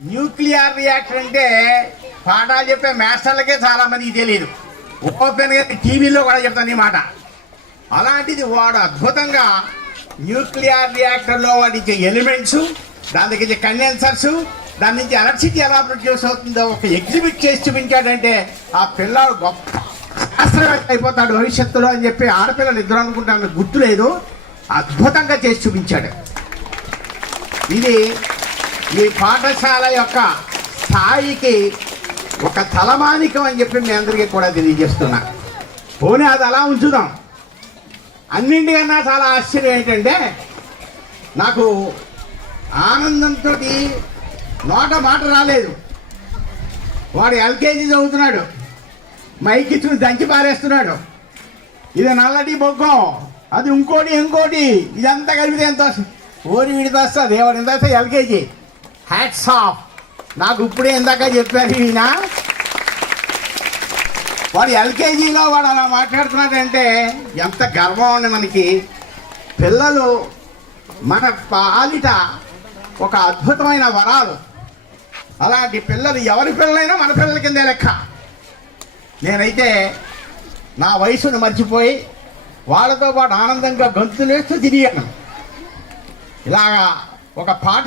Nuclear reactor అంటే పాఠాలు చెప్పే మాస్టర్లకే చాలా మందికి తెలియదు. ఓపెన్గా టీవీలో కూడా చెప్తాను ఈ మాట. అలాంటిది వాడు అద్భుతంగా న్యూక్లియర్ రియాక్టర్లో వాడిచ్చే ఎలిమెంట్స్, దాని దగ్గర కండెన్సర్స్, దాని నుంచి ఎలక్ట్రిసిటీ ఎలా ప్రొడ్యూస్ అవుతుందో ఒక ఎగ్జిబిట్ చేసి చూపించాడంటే ఆ పిల్లాడు గొప్ప శాస్త్రవేత్త అయిపోతాడు భవిష్యత్తులో అని చెప్పి ఆడపిల్లలు ఇద్దరు అనుకుంటాను, గుర్తు లేదు. అద్భుతంగా చేసి చూపించాడు. ఇది మీ పాఠశాల యొక్క స్థాయికి ఒక తలమానికం అని చెప్పి మీ అందరికీ కూడా తెలియజేస్తున్నా. పోనీ అది అలా ఉంచుదాం. అన్నింటికన్నా చాలా ఆశ్చర్యం ఏంటంటే నాకు ఆనందంతో నోట మాట రాలేదు. వాడు ఎల్కేజీ చదువుతున్నాడు, మైక్ ఇచ్చుకుని దంచి పారేస్తున్నాడు. ఇది నల్లటి బొగ్గం, అది ఇంకోటి ఇదంతా కలిపితే ఎంత ఓరి విడితే వస్తుంది. ఎవరు ఎంత వస్తే ఎల్కేజీ. Hats off. నాకు ఇప్పుడే ఇందాక చెప్పారు ఈయన. వాడు ఎల్కేజీలో వాడు అలా మాట్లాడుతున్నాడంటే ఎంత గర్వం ఉంది మనకి. పిల్లలు మన పాలిట ఒక అద్భుతమైన వరాలు. అలాంటి పిల్లలు ఎవరి పిల్లలైనా మన పిల్లల కిందే లెక్క. నేనైతే నా వయసును మర్చిపోయి వాళ్ళతో పాటు ఆనందంగా గంతులేస్తూ తిరిగాను. ఇలాగా ఒక పాట